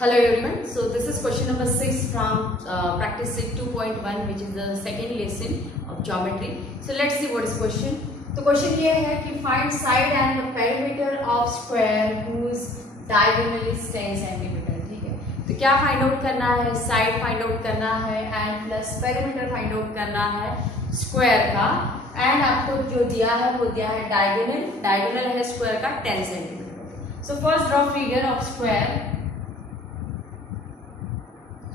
Hello everyone. So this is question number 6 from practice set 2.1, which is the second lesson of geometry. So let's see what is question. तो question ये है कि find side and the perimeter of square whose diagonal is 10 cm. ठीक है, तो क्या find out करना है? साइड फाइंड आउट करना है and plus perimeter find out करना है स्क्वायर का। एंड आपको जो दिया है वो दिया है डायगोनल है स्क्वायर का 10 cm. So first draw figure of square.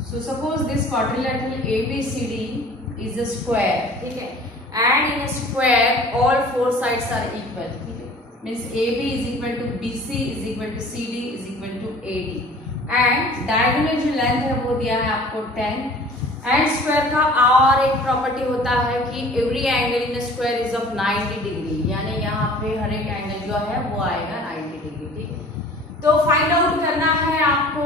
So suppose this quadrilateral ABCD is a square, ठीक है, and in a square all four sides are equal, ठीक है, means AB is equal to BC is equal to CD is equal to AD, and diagonal जो length है वो दिया है आपको 10. एंड स्क्वायर का और एक प्रॉपर्टी होता है कि every angle in square is of 90 degree, यानी यहाँ पे हर एक एंगल जो है वो आएगा 90 डिग्री. ठीक है, तो फाइंड आउट करना है आपको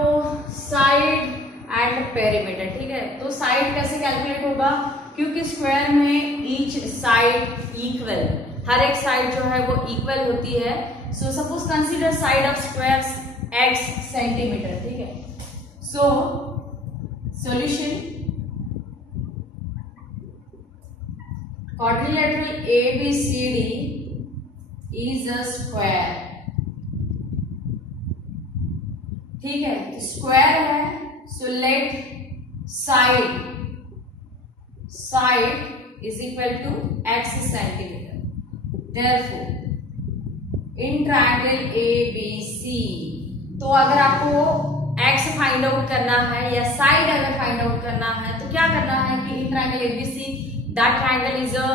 साइड एंड पेरीमीटर. ठीक है, तो साइड कैसे कैलकुलेट होगा? क्योंकि स्क्वायर में ईच साइड इक्वल, हर एक साइड जो है वो इक्वल होती है. So suppose consider side of square x centimetre. ठीक है, so solution quadrilateral ABCD is a square. ठीक है, तो स्क्वायर है, so let side is equal to x centimeter. Therefore in triangle ABC, तो अगर आपको x फाइंड आउट करना है या साइड अगर फाइंड आउट करना है तो क्या करना है कि in triangle ABC that triangle is a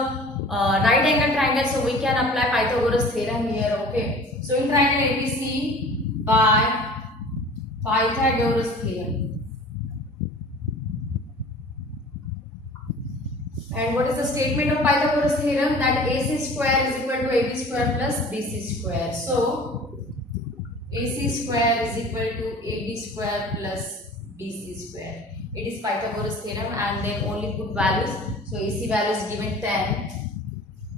right angle triangle, so we can apply Pythagoras theorem here. Okay, so in triangle ABC by Pythagoras theorem. And what is the statement of Pythagoras theorem? That AC square is equal to AB square plus BC square. So AC square is equal to AB square plus BC square. It is Pythagoras theorem and then only put values. So AC value is given 10.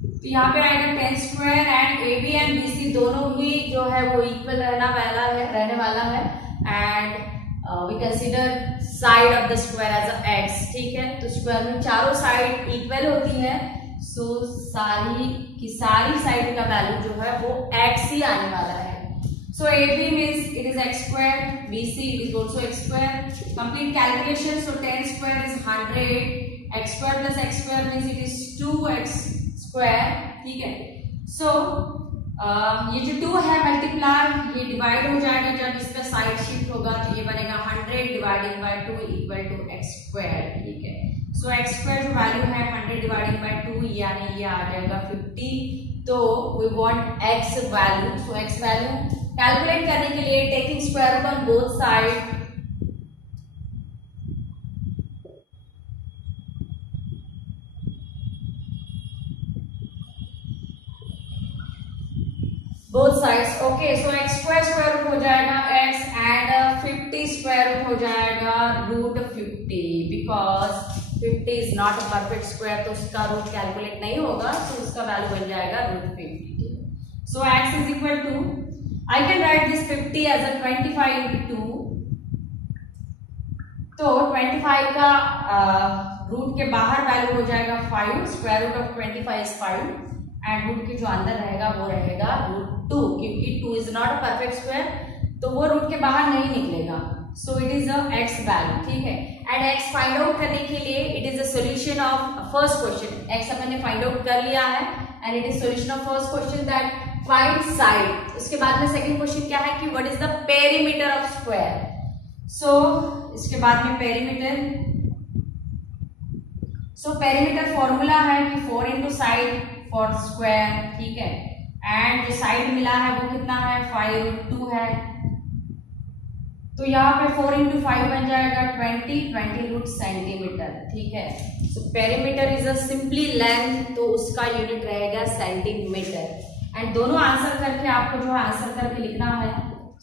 तो यहाँ पे आएगा 10 square and AB and BC दोनों ही जो है वो equal रहने वाला है. And we consider side of the square as a x. ठीक है, तो स्क्वायर में चारों साइड इक्वल होती है. सो सारी की सारी साइड का वैल्यू जो है वो x ही आने वाला है. So AB means it is x square, BC it is also x square. Complete calculation. So 10 square is 100. X square plus x square means it is 2x square. ठीक है, so ये जो 2 है मल्टीप्लाई, ये divide हो जाएगा जब इसका साइड शिफ्ट होगा, तो ये बनेगा 100 dividing by 2 equal to x square. ठीक है, सो x स्क्वायर जो वैल्यू है 100 डिवाइडिंग बाय 2 यानी ये आ जाएगा 50. तो we want x value. So x value calculate करने के लिए taking square root on both side, both sides. Okay, so x square root हो जाएगा x एंड 50 स्क्वायर रूट हो जाएगा root 50, because 50 is not a perfect square, तो उसका root calculate नहीं होगा, तो उसका वैल्यू बन जाएगा root 50. So x is equal to, I can write this 50 as a 25 into 2. तो 25 का रूट के बाहर वैल्यू हो जाएगा 5. Square root of 25 is 5 and root के जो अंदर रहेगा वो रहेगा रूट 2, क्योंकि 2 is not a perfect square, तो वो रूट के बाहर नहीं निकलेगा. सो it is a x value. ठीक है, एंड x फाइंड आउट करने के लिए it is a solution of first question. x अपन ने फाइंड आउट कर लिया है and it is solution of first question that find side. उसके बाद में सेकंड क्वेश्चन क्या है कि what is the perimeter of square. सो इसके बाद में पेरीमीटर. सो पेरीमीटर फॉर्मूला है कि 4 इंटू साइड फॉर स्क्वायर. ठीक है, एंड जो साइड मिला है वो कितना है 5√2 है, तो यहाँ पे 4 इंटू 5 बन जाएगा 20 रूट सेंटीमीटर. ठीक है, so perimeter is a simply length, तो उसका यूनिट रहेगा सेंटीमीटर. एंड दोनों आंसर करके आपको जो आंसर करके लिखना है.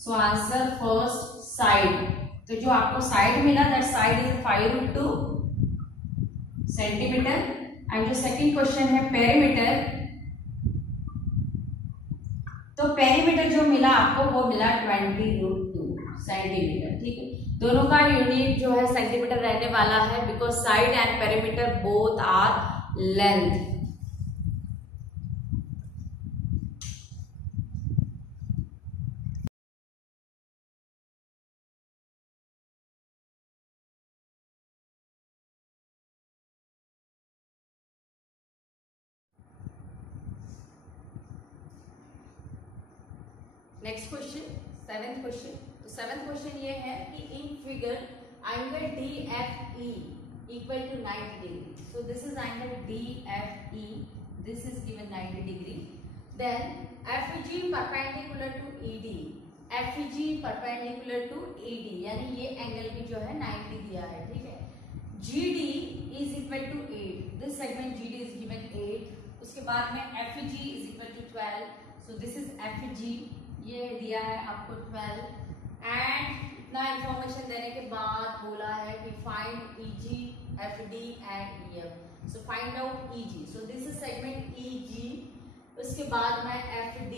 सो आंसर फर्स्ट साइड, तो जो आपको साइड मिला that side is 5√2 centimetre. And जो सेकंड क्वेश्चन है पेरीमीटर, तो पेरीमीटर जो मिला आपको वो मिला 20√2. सेंटीमीटर, ठीक है। दोनों का यूनिट जो है सेंटीमीटर रहने वाला है, because side and perimeter both are length. Next question, seventh question. तो सेवेंथ क्वेश्चन ये है कि in figure angle DFE equal to 90 degree. So this is angle DFE, this is given 90 degree. Then FG perpendicular to ED, FG perpendicular to ED, यानी ये angle भी जो है 90 दिया है, ठीक है। GD is equal to 8, this segment GD is given 8। उसके बाद में FG is equal to 12, so this is FG, ये दिया है आपको 12। एंड इतना इंफॉर्मेशन देने के बाद बोला है कि find EG, FD and EF। So find out EG, so this is segment EG। उसके बाद में FD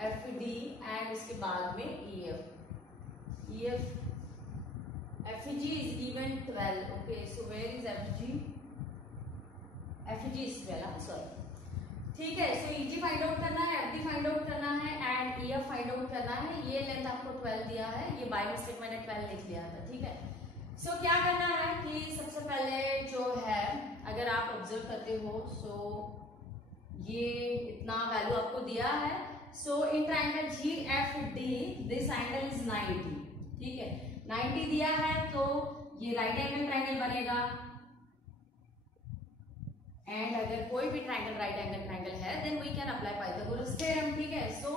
एंड उसके बाद में EF। FG is given 12, okay, so where is FG? FG is 12, sorry, ठीक है। सो EG फाइंड आउट करना है, FD फाइंड आउट करना है एंड EF फाइंड आउट करना है। ये लेंथ आपको 12 दिया है, ये बाय मिस्टेक मैंने 12 लिख लिया था, ठीक है। सो क्या करना है कि सबसे पहले जो है, अगर आप ऑब्जर्व करते हो, सो ये इतना वैल्यू आपको दिया है। So in triangle GFD this angle is 90, ठीक है। 90 दिया है तो ये राइट एंगल ट्रायंगल बनेगा। एंड अगर कोई भी ट्रायंगल राइट एंगल ट्रायंगल है, then we can apply Pythagoras theorem, ठीक है। So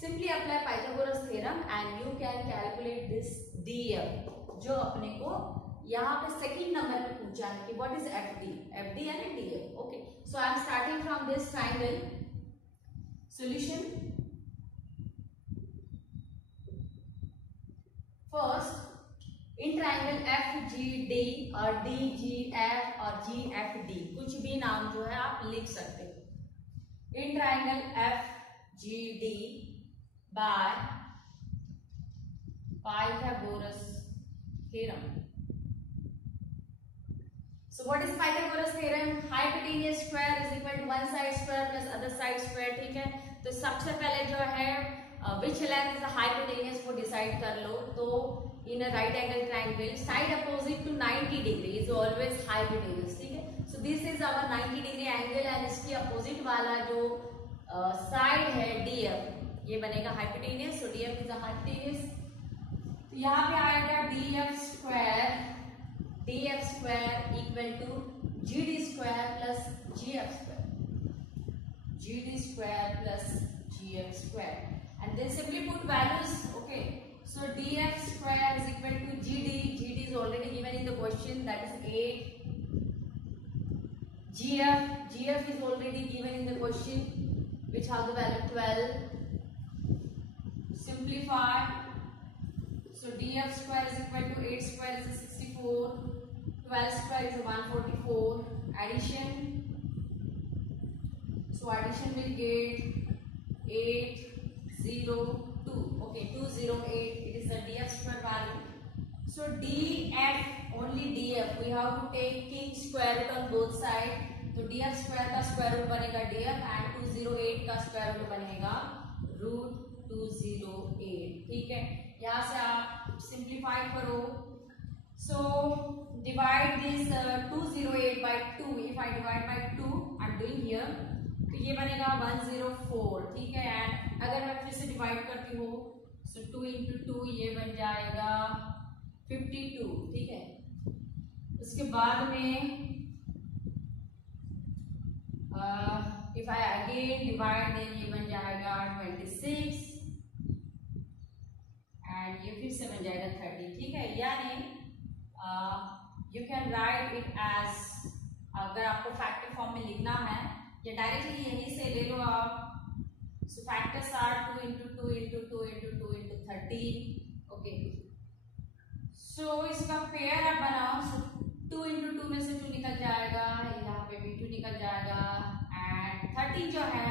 simply apply Pythagoras theorem and you can calculate this DF, जो अपने को यहाँ पे सेकंड नंबर पे पूछा है कि व्हाट इज FD यानी DF, okay. So I am starting from this triangle. Solution, first in triangle FGD और DGF और GFD, कुछ भी नाम जो है आप लिख सकते हो। In triangle FGD by Pythagoras theorem. So what is Pythagoras theorem? Hypotenuse square is equal to one side square plus other side square, ठीक है। तो सबसे पहले जो है विच लेंथ इज हाइपोटेन्यूज वो डिसाइड कर लो। तो in a right angle triangle side opposite to 90 degree is always hypotenuse, ठीक है। so this is our 90 degree angle and इसकी opposite वाला जो side है DF, ये बनेगा hypotenuse, so DF is a hypotenuse। तो यहाँ पे आएगा DF square equal to GD square plus GF square and then simply put values, okay। So DF square is equal to GD is already given in the question, that is 8. GF is already given in the question, which has the value 12. Simplify, so DF square is equal to 8 square is 64, 12 square is 144. Addition, so addition will get 802, okay, 208. It is the DF square value. So DF, only DF, we have to take king square root on both sides. तो DF square का square root बनेगा DF and 208 का square root बनेगा root 208, ठीक है। यहाँ से आप simplify करो। So divide this 208 by 2. If I divide by 2, I'm doing here. तो ये बनेगा 104, ठीक है। एंड अगर मैं फिर से डिवाइड करती हूँ, सो 2 into 2 ये बन जाएगा 52, ठीक है। उसके बाद में if I again divide, then ये बन जाएगा 26 एंड ये फिर से बन जाएगा 30, ठीक है। यानी you can write it as, अगर आपको फैक्टर फॉर्म में लिखना है या डायरेक्टली यहीं से ले लो आप। So factors are 2 into 2 into 2 into 2 into 13, okay. So इसका पेयर आप बनाओ। सो 2 into 2 में से 2 निकल जाएगा, यहाँ पे भी 2 निकल जाएगा एंड 13 जो है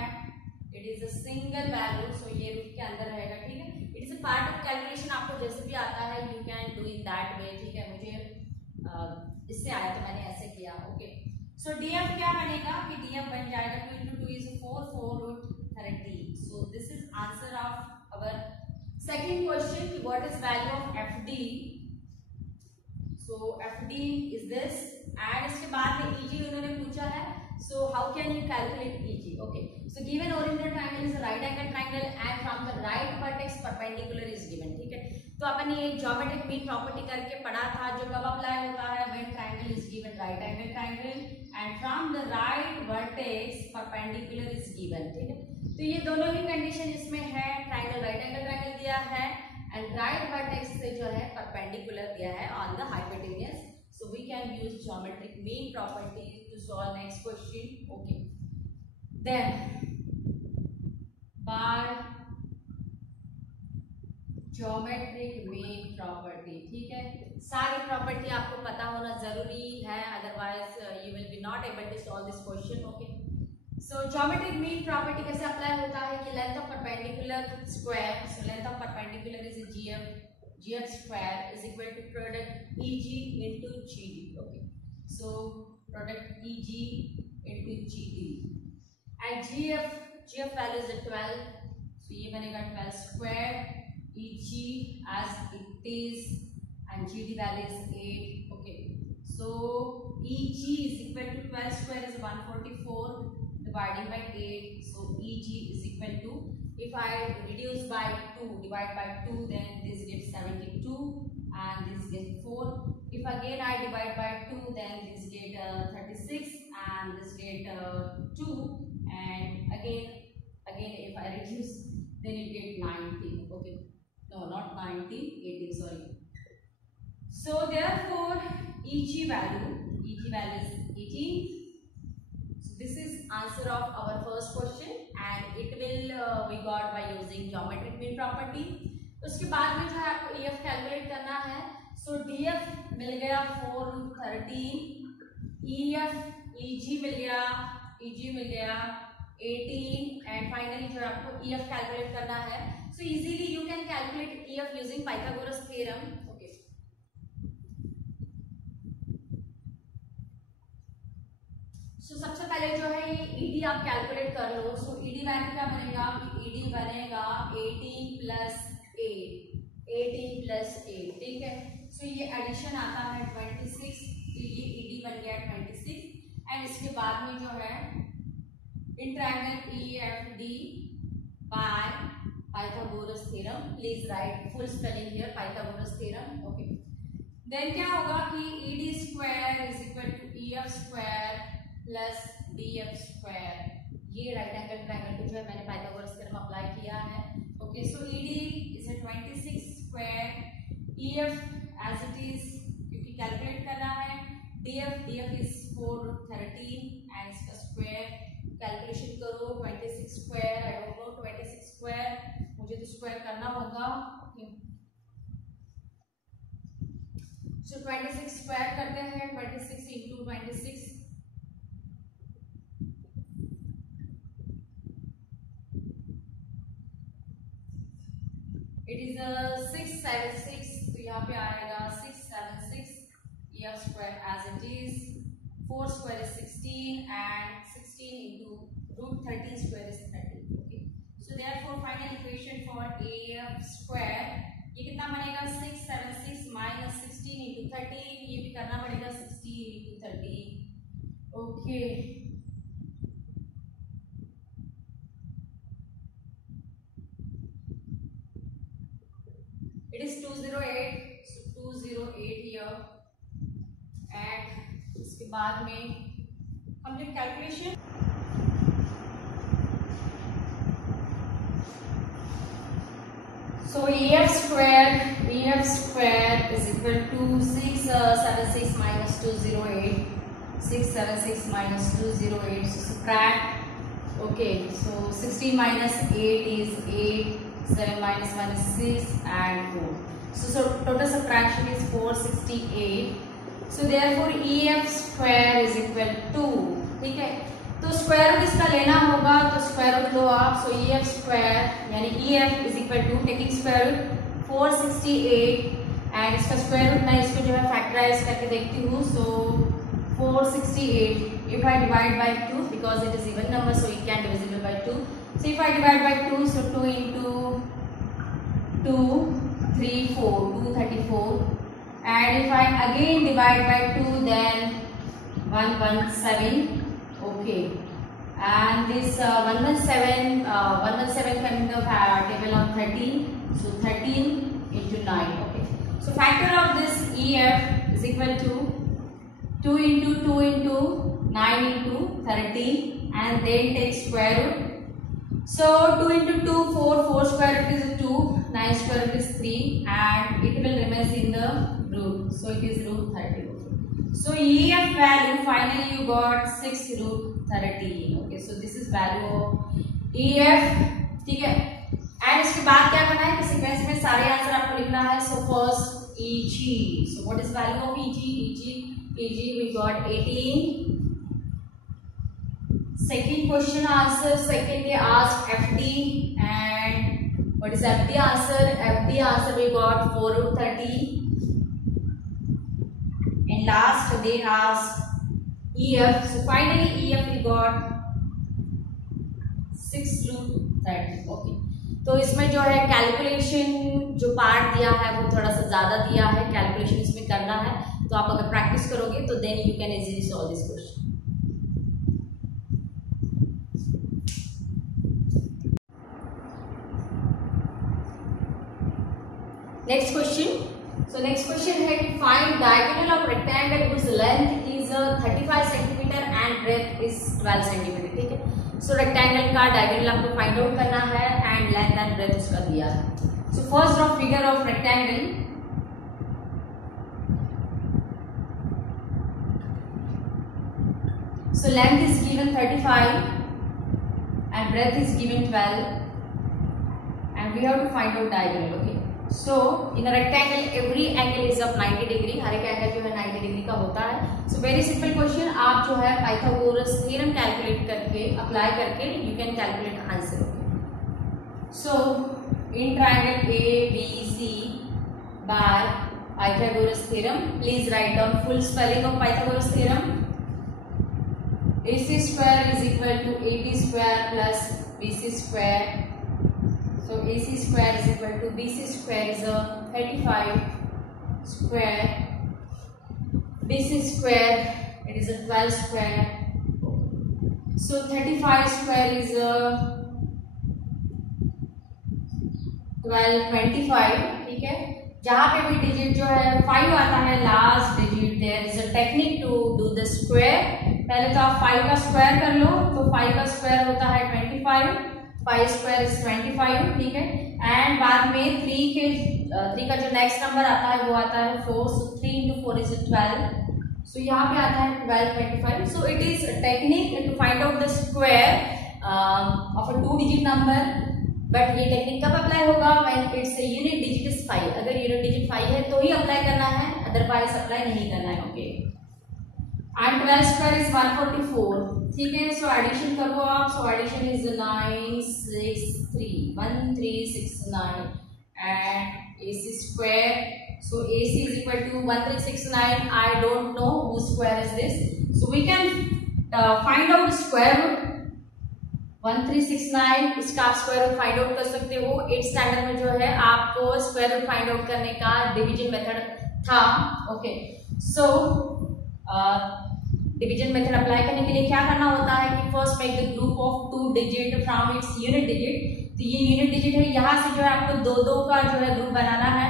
it is a single value, so ये रूट के अंदर रहेगा, ठीक है। It is a part of calculation, आपको आपको जैसे भी आता है you can do in that way, ठीक है। मुझे इससे आया तो मैंने ऐसे किया, ओके। सो डीएफ क्या बनेगा कि डीएफ बन जाएगा 2 into 2 is 4, 4 root 30. So this is answer of our second question कि what is value of FD. So FD is this and इसके बाद में EG उन्होंने पूछा है, so how can you calculate EG? Okay, so given original triangle is a right angle triangle and from the right vertex perpendicular is given, ठीक है। तो अपन ये ज्योमेट्रिक मीन प्रॉपर्टी करके पढ़ा था, जो कब अप्लाई होता है when triangle is given right angle triangle and from the right vertex perpendicular is given, ठीक है। तो ये दोनों ही कंडीशन इसमें है, ट्राइंगल राइट एंगल ट्राइंगल दिया है एंड राइट वर्टेक्स से जो है परपेंडिकुलर दिया है on the hypotenuse, so we can use geometric mean property to solve next question, okay. Then by geometric mean property, ठीक है। सारी प्रॉपर्टी आपको पता होना जरूरी है, otherwise you will be not able to solve this question, okay. So geometric mean property कैसे apply होता है कि length of perpendicular square, so length of perpendicular is gf square is equal to product eg into gd, okay. So product eg into gd and gf value is 12, सो ये बनेगा 12 square eg as it is and gd value is 8, okay. So eg is equal to 12 square is 144 dividing by 8, so eg is equal to, if I reduce by 2 divide by 2 then this gives 72 and this gives 4. If again I divide by 2 then this get 36 and this get 2 and again if I reduce then you get 90, okay. No, not 90, 18, sorry. So therefore EG value is 18. So this is answer of our first question and it will we got by using geometric mean property. उसके बाद में जो है आपको EF calculate करना है, so DF मिल गया 4 root 13, EF EG मिल गया 18 and finally जो आपको EF कैलकुलेट करना है, so easily you can calculate EF using Pythagoras theorem, okay. So सबसे पहले जो है ये ED आप कैलकुलेट कर लो, so ED वैल्यू क्या बनेगा कि ED बनेगा 18 plus 8, ठीक है। so ये एडिशन आता है 26, तो ये ED बन गया 26 एंड इसके बाद में जो है in triangle EFD by Pythagoras theorem, please write full spelling here, Pythagoras theorem, okay. Then क्या होगा कि ED square is equal to EF square plus DF square, ये राइट एंगल ट्रायंगल को जो है मैंने Pythagoras theorem अप्लाई किया है, okay. So ED is a 26 square, EF as it is क्योंकि कैलकुलेट करना है, DF is 4 root 13 and इसका स्क्वायर कैलकुलेशन करो 26 square, I don't know 26 square, मुझे तो स्क्वायर करना होगा, सो 26 स्क्वायर करते हैं, 26 into 26 इट इज 676, तो यहाँ पे आएगा 676 EF square as it is, 4 square is 16 and 16 into root 13 square is 30, okay. So therefore final equation for AF square ये कितना बनेगा 676 minus 16 into 30, ये भी करना पड़ेगा 16 into 30, okay. It is 208, so 208 here and इसके बाद में complete calculation. So EF square is equal to 676 minus 208, 676 minus 208, so subtract, okay. So 16 minus 8 is 8, 7 minus 1 is 6 and 4, so total subtraction is 468. So therefore EF square is equal to, ठीक है, तो square root इसका लेना होगा, तो square root लो आप, सो EF square यानी EF is equal to taking square root 468 and इसका स्क्वायर रूट मैं इसको जो है फैक्टराइज करके देखती हूँ. सो 468 if I divide by 2 because it is even number so it can divisible by 2. So if I divide by 2 so 2 into 2 3 4 234 and if I again divide by 2 then 117. Okay, and this 117 can be the table of 13, so 13 into 9. Okay, so factor of this EF is equal to 2 into 2 into 9 into 13 and then take square root. So 2 into 2 4 square root is 2, 9 square root is 3 and it will remain in the root, so it is root 30. So EF value finally you got 6 root 13. Okay, so this is value of EF. ठीक है, and इसके बाद क्या करना है कि sequence में सारे आंसर आपको लिखना है. So first EG, so what is value of EG? EG we got 18. Second question answer, second they asked FD and what is FD answer? FD answer we got 4 root 30. And last they asked EF. So finally EF we got 6 root 30. Okay. तो इसमें जो है calculation जो part दिया है वो थोड़ा सा ज्यादा दिया है, कैलकुलेशन इसमें करना है. तो आप अगर प्रैक्टिस करोगे तो then you can easily solve this question. Next question. So next question है कि find diagonal of rectangle whose length is 35 cm and breadth is 12 cm. ठीक है, so rectangle का diagonal आपको find out करना है and length and breadth उसका दिया है. So first draw figure of rectangle. So length is given 35 and breadth is given 12 and we have to find out diagonal. Okay, so in a rectangle every angle is of 90 degree. हर एक angle जो है 90 degree का होता है. So very simple question. आप जो है Pythagoras theorem calculate करके अप्लाई करके you can calculate answer. So in triangle ABC bye Pythagoras theorem please write down full spelling of Pythagoras theorem. AC square is equal to AB square plus BC square. So AC square is equal to BC square is a 35 square. BC square it is a 12 square. So 35 square is a 1225. ठीक है, जहाँ पे भी digit जो है 5 आता है last digit there is a technique to do the square. पहले तो आप 5 का स्क्वायर कर लो. तो 5 का स्क्वायर होता है 25, 5 स्क्वायर इज 25. ठीक है, एंड बाद में 3 का जो नेक्स्ट नंबर आता है वो आता है 4. सो 3 into 4 is 12. सो यहाँ पे आता है 1225. So it is technique to find out the square of a 2 digit number. But ये टेक्निक कब अप्लाई होगा? When it's unit digit is 5. अगर यूनिट डिजिट 5 है तो ही अप्लाई करना है, अदरवाइज अप्लाई नहीं करना है. Okay, and 12 square is 144. ठीक है, सो एडिशन करो आप. So addition is 963 and AC square. So AC is equal to 1369. I don't know whose square is this. So we can find out the square root. 1369 इसका आप square root find out कर सकते हो. 8th standard में जो है आपको square root find out करने का डिवीजन मेथड था. Okay, so division method apply करने के लिए क्या करना होता है कि first make the group of 2 digit from its unit digit. तो ये यूनिट डिजिट है, यहाँ से जो है आपको 2 का जो है ग्रुप बनाना है.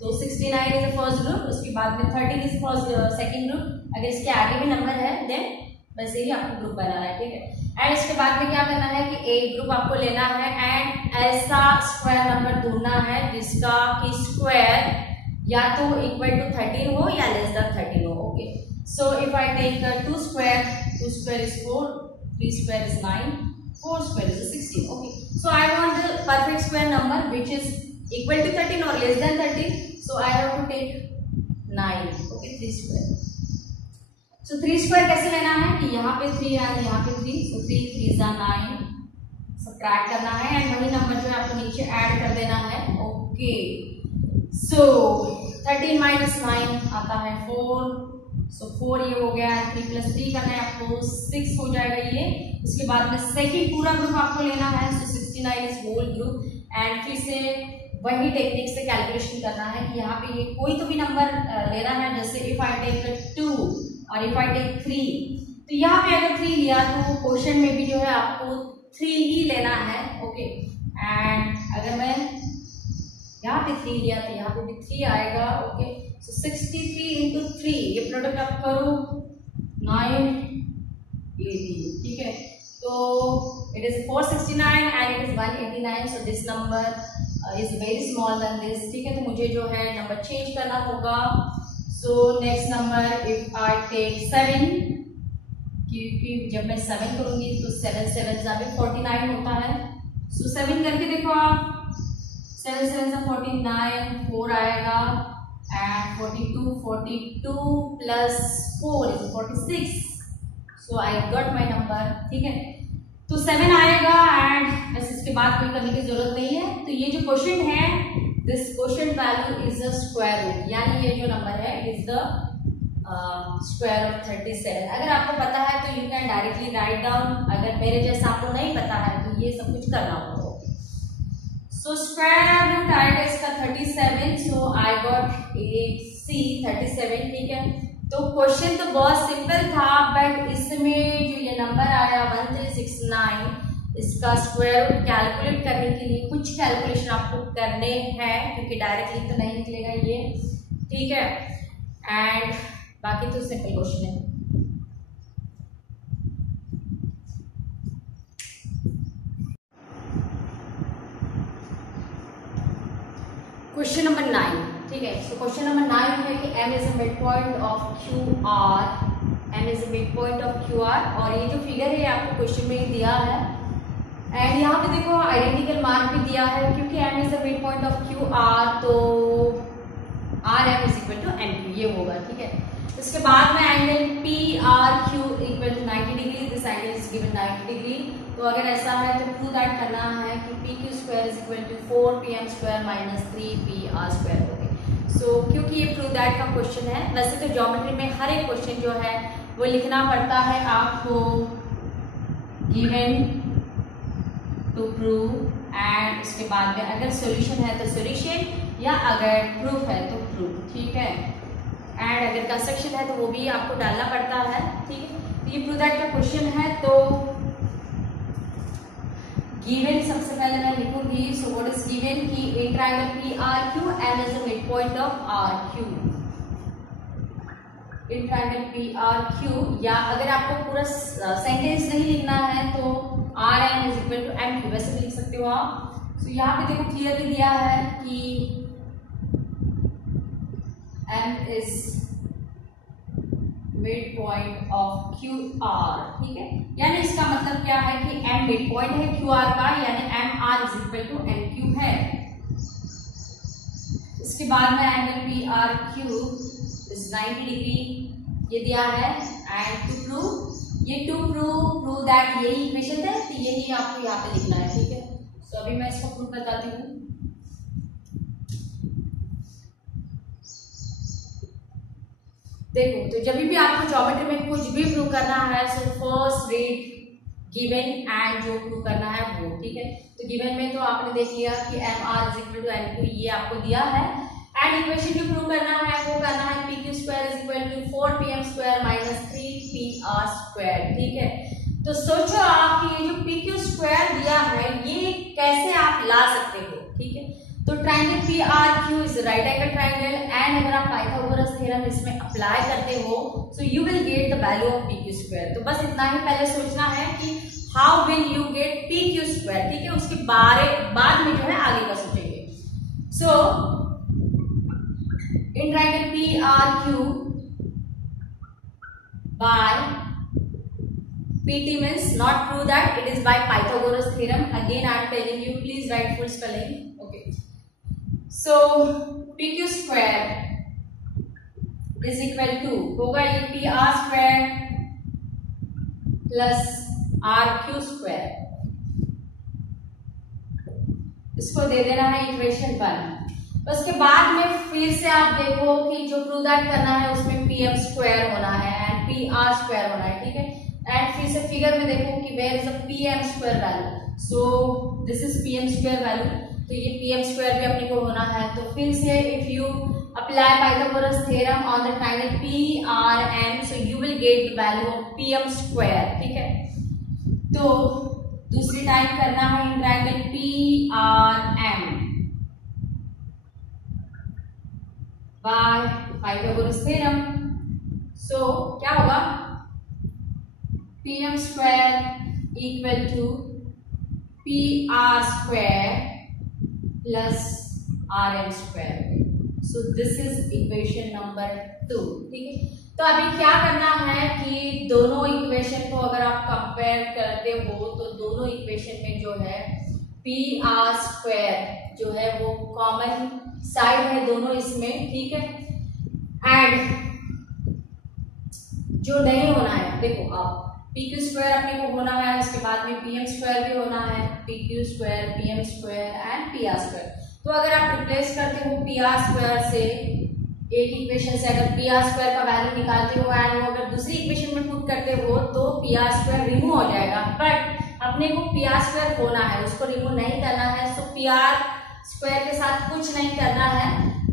तो 69 इज द फर्स्ट ग्रुप, उसके बाद में 13 इज फर्स्ट सेकंड ग्रुप. अगर इसके आगे भी नंबर है देन वैसे ही आपको ग्रुप बनाना है. ठीक है, एंड इसके बाद में क्या करना है कि एक ग्रुप आपको लेना है एंड ऐसा स्क्वायर नंबर ढूंढना है जिसका की स्क्वायर या तो इक्वल टू 13 हो या लेस देन 13 हो. Okay, so if I take 2 square is 4, 3 square is 9, 4 square is 16. Okay, so I want the perfect square number which is equal to 13 or less than 13. So I have to take 9. Okay, 3 square. So 3 square कैसे लेना है कि यहाँ पे 3 और यहाँ पे 3. So 3 3 is 9. Subtract करना है एंड वही नंबर जो है आपको नीचे ऐड कर देना है. ओके, सो 13 माइनस 9 आता है 4, सो 4 ये हो गया, 3 प्लस 3 करना है आपको 6 हो जाएगा ये। उसके बाद में सेकंड पूरा ग्रुप आपको लेना है, सो 69 इज होल ग्रुप, एंड फिर से वही टेक्निक से कैलकुलेशन करना है कि यहाँ पे ये कोई तो भी नंबर लेना है। जैसे इफ आई टेक 2 और इफ आई टेक 3, तो यहाँ पे अगर 3 लिया तो क्वेश्चन में भी जो है आपको 3 ही लेना है, ओके। एंड अगर मैं यहाँ पे 3 लिया तो यहाँ पे भी 3 आएगा, ओके। सो 63 इंटू 3, ये प्रोडक्ट आप करो 980, ठीक है। तो it is 469 and it is 189, so this number is very small than this, ठीक है। तो मुझे जो है नंबर चेंज करना होगा। So next number if I take 7, क्योंकि जब मैं 7 करूंगी तो 7 7 से 49 होता है। सो 7 करके देखो आप, 7 7 से 49, 4 आएगा and 42 plus 4 is 46, so I got my number, ठीक है। तो 7 आएगा एंड बस इसके बाद कोई करने की जरूरत नहीं है। तो ये जो क्वेश्चन है, this question value is the square root, यानी ये जो नंबर है it is the square of 37। अगर आपको पता है तो you can directly write down, अगर मेरे जैसा आपको नहीं पता है तो ये सब कुछ करना होगा। सो स्क्वायर रूट आएगा इसका 37, सो आई गॉट ए सी 37, ठीक है। तो क्वेश्चन तो बहुत सिंपल था, बट इसमें जो ये नंबर आया 1369, इसका स्क्वायर रूट कैलकुलेट करने के लिए कुछ कैलकुलेशन आपको करने हैं, क्योंकि डायरेक्टली तो नहीं निकलेगा ये, ठीक है। एंड बाकी तो सिंपल क्वेश्चन है। क्वेश्चन नंबर 9, ठीक है। सो क्वेश्चन नंबर 9 है कि m is a mid point of QR, m is a mid point of QR, और ये जो फिगर है आपको क्वेश्चन में दिया है। एंड यहाँ पे देखो आइडेंटिकल मार्क भी दिया है, क्योंकि m is a mid point of QR, तो RM is equal to MQ, ये होगा, ठीक है। उसके बाद में angle PRQ equal to 90 degree, this angle is given 90 degree. तो अगर ऐसा है तो प्रूव दैट करना है कि PQ square is equal to 4PM square minus 3PR square, okay. So क्योंकि ये प्रूव दैट का क्वेश्चन है, वैसे तो ज्योमेट्री में हर एक क्वेश्चन जो है वो लिखना पड़ता है आपको, गिवन टू प्रूव, एंड उसके बाद में अगर सॉल्यूशन है तो सॉल्यूशन, या अगर प्रूफ है तो प्रूफ, ठीक है। एंड अगर कंस्ट्रक्शन है तो वो भी आपको डालना पड़ता है, ठीक है। तो ये प्रूव दैट का क्वेश्चन है। तो गिवन सबसे पहले मैं लिखूंगी, सो व्हाट इज गिवन कि ए triangle PRQ, M is the mid point of RQ, A triangle PRQ, या अगर आपको पूरा सेंटेंस नहीं लिखना है तो RM is equal to MQ, वैसे भी लिख सकते हो आप। सो यहाँ पे देखो क्लियरली दिया है कि M is mid point of QR, ठीक है। यानी इसका मतलब क्या है कि M मिड पॉइंट है QR का, यानी MR is equal to MQ है। इसके बाद में एंगल PRQ इज 90 डिग्री, ये दिया है। एंड टू प्रूव दैट यही इक्वेशन है, तो यही आपको यहाँ पे लिखना है, ठीक है। तो अभी मैं इसको प्रूव बताती हूँ। देखो, तो जब भी आपको ज्योमेट्री में कुछ भी प्रूव करना है, so first read given and जो प्रूव करना है वो, ठीक है। तो गिवन में तो आपने देख लिया कि MR is equal to MQ, ये आपको दिया है। एंड इक्वेशन जो प्रूव करना है वो करना है PQ square is equal to 4PM square minus 3PR square, ठीक है। तो सोचो आप कि ये जो PQ स्क्वायर दिया है ये कैसे आप ला सकते हो, ठीक है। तो triangle PRQ is right angle triangle, and अगर आप पाइथागोरस थ्योरम इसमें अप्लाई करते हो so you will get the value of PQ square. तो बस इतना ही पहले सोचना है कि how will you get PQ square, ठीक है। उसके बाद में जो है आगे का सोचेंगे। So in triangle PRQ by PT means not prove that, it is by Pythagoras theorem. Again I am telling you, please write full spelling. Okay. So PQ square is equal to होगा ये PR square plus RQ square। इसको दे देना है equation 1। उसके बाद में फिर से आप देखो कि जो प्रूव दैट करना है उसमें पी एम स्क्वायर होना है एंड पी आर स्क्वायर होना है, ठीक है। एंड फिर से फिगर में देखो कि where is a P M square value, so this is P M square value, तो ये पी एम स्क्वायर भी अपने को होना है। तो फिर से if you apply Pythagoras theorem on the triangle PRM, so you will get the value of PM square, ठीक है। तो दूसरी टाइप करना है in triangle PRM by Pythagoras theorem, so क्या होगा, PM square equal to PR square plus RM square, so this is equation number 2, ठीक है। तो अभी क्या करना है कि दोनों इक्वेशन को अगर आप कंपेयर करते हो तो दोनों इक्वेशन में जो है पी आर स्क्वायर जो है वो कॉमन साइड है दोनों इसमें, ठीक है। एंड जो नहीं होना है, देखो आप पी क्यू स्क्वायर अपने को होना है, इसके बाद में पी एम स्क्वायर भी होना है, P Q square, P M square and P R square. तो अगर आप रिप्लेस करते हो पी आर स्क्वायर से एक इक्वेशन से, अगर पी आर स्क्वायर का वैल्यू निकालते हो एंड वो अगर दूसरी इक्वेशन में पुट करते हो तो पी आर स्क्वायर रिमूव हो जाएगा, बट अपने को पी आर स्क्वायर होना है, उसको रिमूव नहीं करना है। सो पी आर स्क्वायर के साथ कुछ नहीं करना है,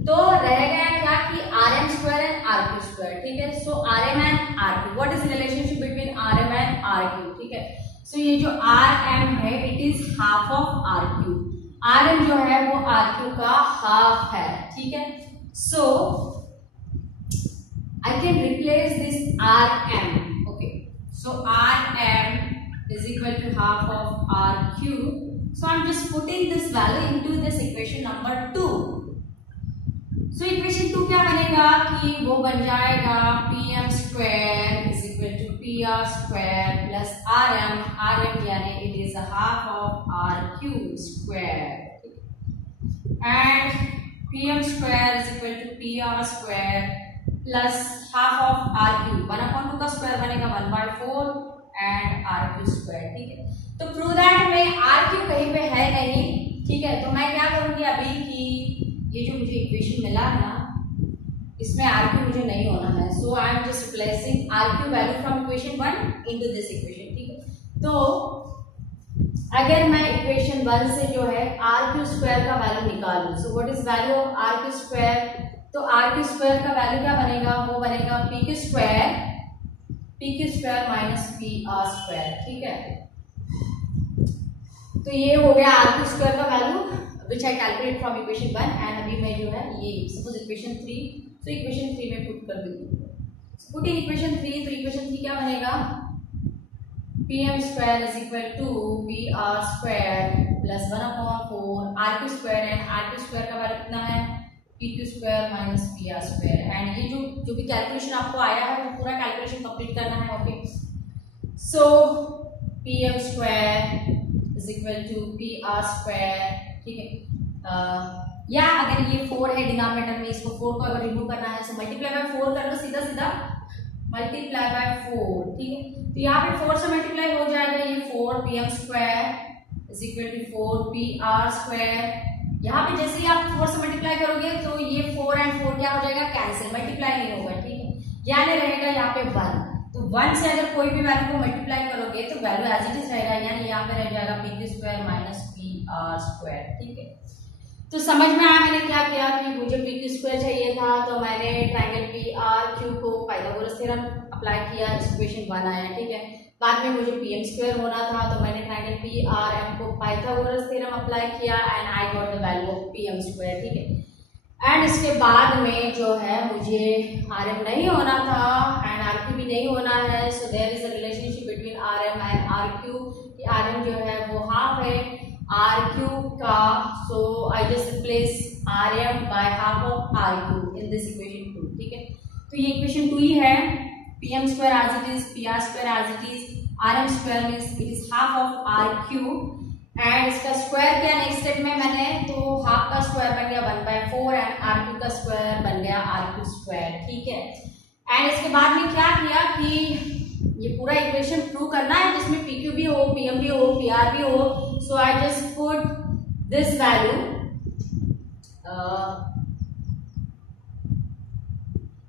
तो रह गया क्या कि R M square and R Q square, ठीक है। So R M and R Q, what is relationship between R M and R Q, ठीक है। सो ये जो आर एम है it is half of R Q, R M जो है वो आर क्यू का हाफ है, ठीक है। So I can replace this R M, okay. So R M is equal to half of R Q, so I am just putting this value into this equation number 2। So equation 2 क्या बनेगा कि वो बन जाएगा P M square is equal to P R square plus R M यानी it is half of R Q square and P M square is equal to P R square plus half of R Q, 1/2 का square बनेगा 1/4 and R Q square, ठीक है। तो prove that में are Q कहीं पे है नहीं, ठीक है। तो मैं क्या करूंगी अभी कि ये जो मुझे इक्वेशन मिला है ना इसमें आर क्यू मुझे नहीं होना है, so I am just replacing R Q value from equation 1 into this equation, ठीक है। तो अगर मैं इक्वेशन 1 से जो है आर क्यू स्क्वायर का वैल्यू निकालूं, so what is value of R Q square, तो आर क्यू स्क्वायर का वैल्यू क्या बनेगा, वो बनेगा P Q square minus P R square, ठीक है। तो ये हो गया आर क्यू स्क्वायर का value which I calculate from equation 1 and अभी मैं जो है ये suppose equation 3, तो equation 3 में पुट कर देती हूँ। पुट इन equation 3, तो equation 3 क्या बनेगा, pm square is equal to pr square plus 1/4 rq square and rq square का वैल्यू कितना है pq square minus pr square and ये जो भी कैलकुलेशन आपको आया है वो पूरा कैलकुलेशन कंप्लीट करना है, okay. So pm square is equal to pr square, ठीक है। या अगर ये 4 है डिनोमिनेटर में, इसको 4 को अगर रिमूव करना है तो मल्टीप्लाई बाय 4 कर दो, सीधा सीधा मल्टीप्लाई बाय 4, ठीक है। तो यहाँ पे 4 से मल्टीप्लाई हो जाएगा ये 4 pm square is equal to 4 pr square. यहाँ पे जैसे ही आप 4 से मल्टीप्लाई करोगे तो ये 4 एंड 4 क्या हो जाएगा, कैंसिल, मल्टीप्लाई नहीं होगा, ठीक है। यानी रहेगा यहाँ पे 1, तो 1 से अगर कोई भी वैल्यू को मल्टीप्लाई करोगे तो वैल्यू एज इट इज रहेगा, यानी यहाँ पे रह जाएगा pq square minus pr square, ठीक है। तो समझ में आया मैंने क्या किया कि मुझे pq स्क्वायर चाहिए था, तो मैंने ट्रायंगल PRQ को पाइथागोरस थ्योरम अप्लाई किया, इक्वेशन 1 आया, ठीक है। बाद में मुझे pm स्क्वायर होना था तो मैंने ट्रायंगल PRM को पाइथागोरस थ्योरम अप्लाई किया and I got the value of pm square, ठीक है। एंड इसके बाद में जो है मुझे rm नहीं होना था एंड rq भी नहीं होना है, so there is a relationship between rm and rq, rm जो है वो हाफ है rq का, so I just replace rm by half of rq in this equation 2, ठीक है। तो ये इक्वेशन 2 ही है, pm square as it is, pr square as it is, rm square means it is half of rq एंड इसका square किया next step में मैंने, तो हाफ का स्क्वायर बन गया 1/4 एंड rq का स्क्वायर बन गया rq स्क्वायर, ठीक है। एंड इसके बाद में क्या किया कि ये पूरा इक्वेशन प्रूव करना है जिसमें pq भी हो, pm भी हो, pr भी हो, so I just put this value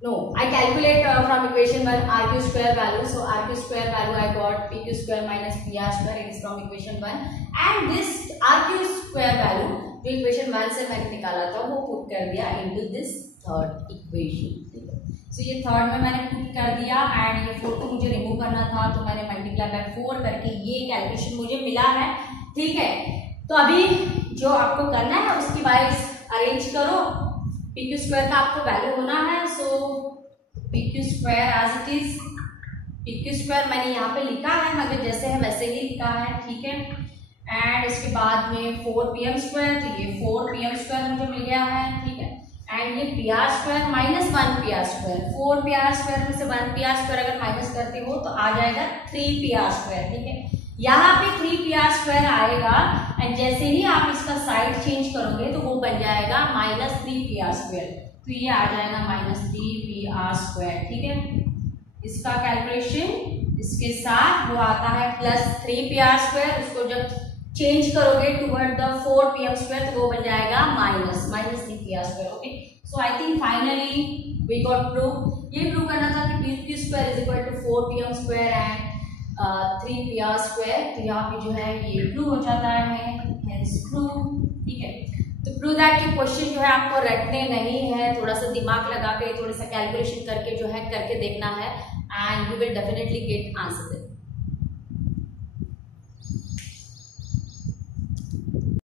No, I calculate from equation 1 RQ square value. So RQ square value I got PQ square minus PR square. It is from equation 1. And this RQ square value जो equation 1 से मैंने निकाला था वो put कर दिया into this third equation. So ये third में मैंने पुट कर दिया एंड ये 4 को मुझे रिमूव करना था तो मैंने मल्टीप्लाई बाय 4 करके ये कैलकुलेशन मुझे मिला है. ठीक है, तो अभी जो आपको करना है उसकी वाइज अरेंज करो. PQ स्क्वायर का आपको वैल्यू होना है. So PQ square as it is, PQ square मैंने यहाँ पे लिखा है, अगर जैसे है वैसे ही लिखा है. ठीक है, एंड इसके बाद में 4PM स्क्वायर, तो ये 4PM स्क्वायर मुझे मिल गया है. ठीक है, एंड ये PR square minus 1PR square, 4PR square में से 1PR स्क्वायर अगर माइनस करते हो तो आ जाएगा 3PR स्क्वायर. ठीक है, यहाँ पे 3PR स्क्वायर आएगा एंड जैसे ही आप इसका साइड चेंज करोगे तो वो बन जाएगा माइनस 3PR स्क्वायर. तो ये आ जाएगा माइनस 3PR स्क्वायर. ठीक है, इसका कैलकुलेशन इसके साथ वो आता है प्लस 3PR स्क्वायर. उसको जब चेंज करोगे टुवर्ड द 4PM स्क्वायर तो वो बन जाएगा minus 3PR square. Okay, so I think finally we got prove. ये प्रूव करना था कि PQ square is equal to 4PM square and 3PR square. तो यहाँ पे जो है ये प्रूव हो जाता है, हेंस प्रूव. ठीक है, तो प्रूव दैट कि क्वेश्चन जो है आपको रटने नहीं है, थोड़ा सा दिमाग लगा के थोड़ा सा कैलकुलेशन करके जो है करके देखना है and you will definitely get answer.